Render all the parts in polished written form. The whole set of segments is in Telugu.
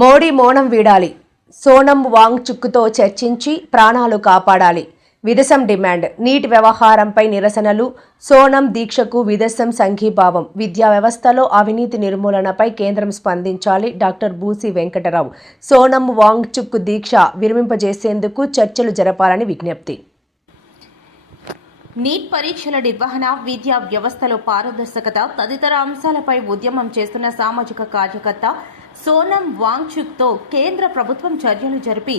మోడీ మౌనం వీడాలి. సోనం వాంగ్చుక్తో చర్చించి ప్రాణాలు కాపాడాలి. విదేశం డిమాండ్. నీట్ వ్యవహారంపై నిరసనలు. సోనం దీక్షకు విదేశం సంఘీభావం. విద్యా వ్యవస్థలో అవినీతి నిర్మూలనపై కేంద్రం స్పందించాలి. డాక్టర్ బూసి వెంకటరావు. సోనం వాంగ్చుక్ దీక్ష విరమింపజేసేందుకు చర్చలు జరపాలని విజ్ఞప్తి. నీట్ పరీక్షల నిర్వహణ, విద్యా వ్యవస్థలో పారదర్శకత తదితర అంశాలపై ఉద్యమం చేస్తున్న సామాజిక కార్యకర్త సోనం వాంగ్చుక్తో కేంద్ర ప్రభుత్వం చర్యలు జరిపి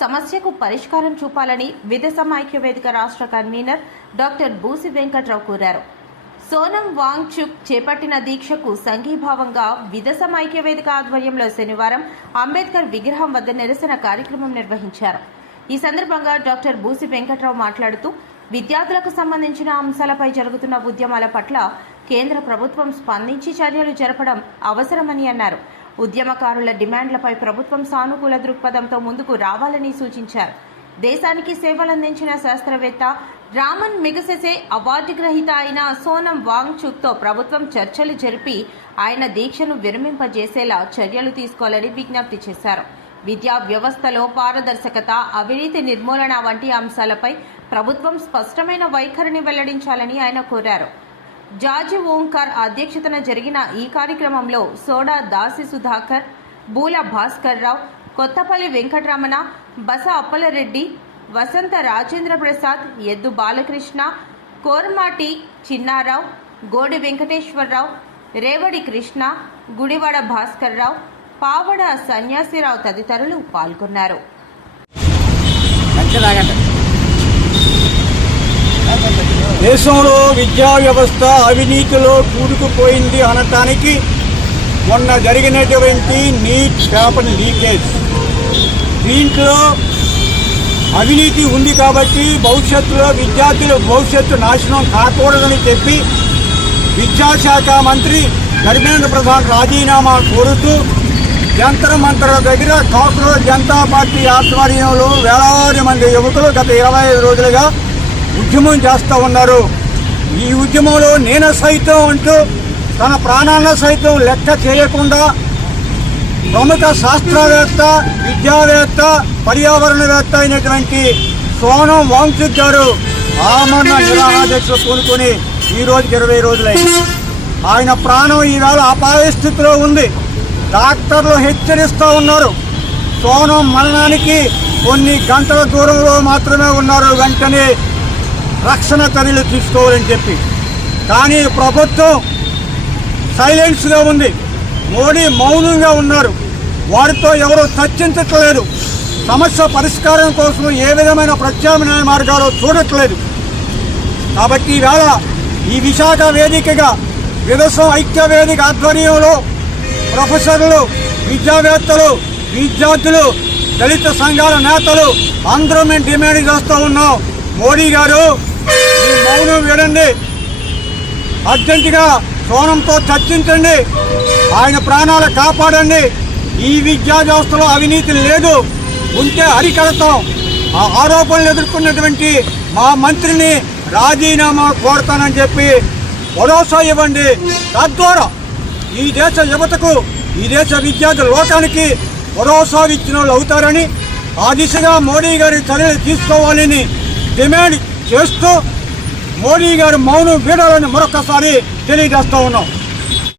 సమస్యకు పరిష్కారం చూపాలని విదేశం ఐక్యవేదిక రాష్ట్ర కన్వీనర్ డాక్టర్ బూసి వెంకటరావు కోరారు. సోనం వాంగ్చుక్ చేపట్టిన దీక్షకు సంఘీభావంగా విదేశం ఐక్యవేదిక ఆధ్వర్యంలో శనివారం అంబేద్కర్ విగ్రహం వద్ద నిరసన కార్యక్రమం నిర్వహించారు. ఈ సందర్భంగా డాక్టర్ బూసి వెంకటరావు మాట్లాడుతూ విద్యార్థులకు సంబంధించిన అంశాలపై జరుగుతున్న ఉద్యమాల పట్ల కేంద్ర ప్రభుత్వం స్పందించి చర్యలు జరపడం అవసరమని అన్నారు. ఉద్యమకారుల డిమాండ్లపై ప్రభుత్వం సానుకూల దృక్పథంతో ముందుకు రావాలని సూచించారు. దేశానికి సేవలందించిన శాస్త్రవేత్త రామన్ మెగసెసే అవార్డు గ్రహీత అయిన సోనం వాంగ్చుక్తో ప్రభుత్వం చర్చలు జరిపి ఆయన దీక్షను విరమింపజేసేలా చర్యలు తీసుకోవాలని విజ్ఞప్తి చేశారు. విద్యా వ్యవస్థలో పారదర్శకత, అవినీతి నిర్మూలన వంటి అంశాలపై ప్రభుత్వం స్పష్టమైన వైఖరిని వెల్లడించాలని ఆయన కోరారు. జాజి ఓంకార్ అధ్యక్షతన జరిగిన ఈ కార్యక్రమంలో సోడా దాసి సుధాకర్, బూల భాస్కర్ రావు, కొత్తపల్లి వెంకటరమణ, బస అప్పలరెడ్డి, వసంత రాజేంద్ర ప్రసాద్, ఎద్దు బాలకృష్ణ, కోర్మాటి చిన్నారావు, గోడి వెంకటేశ్వరరావు, రేవడి కృష్ణ, గుడివాడ భాస్కర్ రావు, పావడ సన్యాసిరావు తదితరులు పాల్గొన్నారు. దేశంలో విద్యా వ్యవస్థ అవినీతిలో కూరుకుపోయింది అనటానికి మొన్న జరిగినటువంటి నీట్ పేపర్ లీకేజ్, దీంట్లో అవినీతి ఉంది కాబట్టి భవిష్యత్తులో విద్యార్థుల భవిష్యత్తు నాశనం కాకూడదని చెప్పి విద్యాశాఖ మంత్రి ధర్మేంద్ర ప్రధాన్ రాజీనామా కోరుతూ జంతర్ మంతర్ దగ్గర కాక్రోచ్ జనతా పార్టీ ఆధ్వర్యంలో వేలాది మంది యువకులు గత 25 రోజులుగా ఉద్యమం చేస్తూ ఉన్నారు. ఈ ఉద్యమంలో నేను సైతం అంటూ తన ప్రాణాలను సైతం లెక్క చేయకుండా ప్రముఖ శాస్త్రవేత్త, విద్యావేత్త, పర్యావరణవేత్త అయినటువంటి సోనం వాంగ్చుక్ గారు ఆమరణ నిరాహారదీక్ష పూనుకొని ఈ రోజుకి 20 రోజులైంది. ఆయన ప్రాణం ఈవేళ అపాయ స్థితిలో ఉంది. డాక్టర్లు హెచ్చరిస్తూ ఉన్నారు, సోనం మరణానికి కొన్ని గంటల దూరంలో మాత్రమే ఉన్నారు, వెంటనే రక్షణ చర్యలు తీసుకోవాలని చెప్పి. కానీ ప్రభుత్వం సైలెన్స్గా ఉంది. మోడీ మౌనంగా ఉన్నారు. వారితో ఎవరూ చర్చించట్లేదు. సమస్య పరిష్కారం కోసం ఏ విధమైన ప్రత్యామ్నాయ మార్గాలు చూడట్లేదు. కాబట్టి ఈవేళ ఈ విశాఖ వేదికగా విదేశం ఐక్య వేదిక ఆధ్వర్యంలో ప్రొఫెసర్లు, విద్యావేత్తలు, విద్యార్థులు, దళిత సంఘాల నేతలు అందరూ మేము డిమాండ్ చేస్తూ ఉన్నాం. మోడీ గారు ఈ మౌనం వీడండి, అర్జెంటుగా సోనంతో చర్చించండి, ఆయన ప్రాణాలు కాపాడండి. ఈ విద్యా వ్యవస్థలో అవినీతి లేదు, ఉంటే అరికడతాం. ఆ ఆరోపణలు ఎదుర్కొన్నటువంటి మా మంత్రిని రాజీనామా కోరుతానని చెప్పి భరోసా ఇవ్వండి. తద్వారా ఈ దేశ యువతకు, ఈ దేశ విద్యార్థి లోకానికి భరోసా ఇచ్చిన వాళ్ళు అవుతారని, ఆ దిశగా మోడీ గారి చర్యలు తీసుకోవాలని డిమాండ్ చేస్తూ మోడీ గారు మౌనం వీడాలని మరొకసారి తెలియజేస్తూ ఉన్నాం.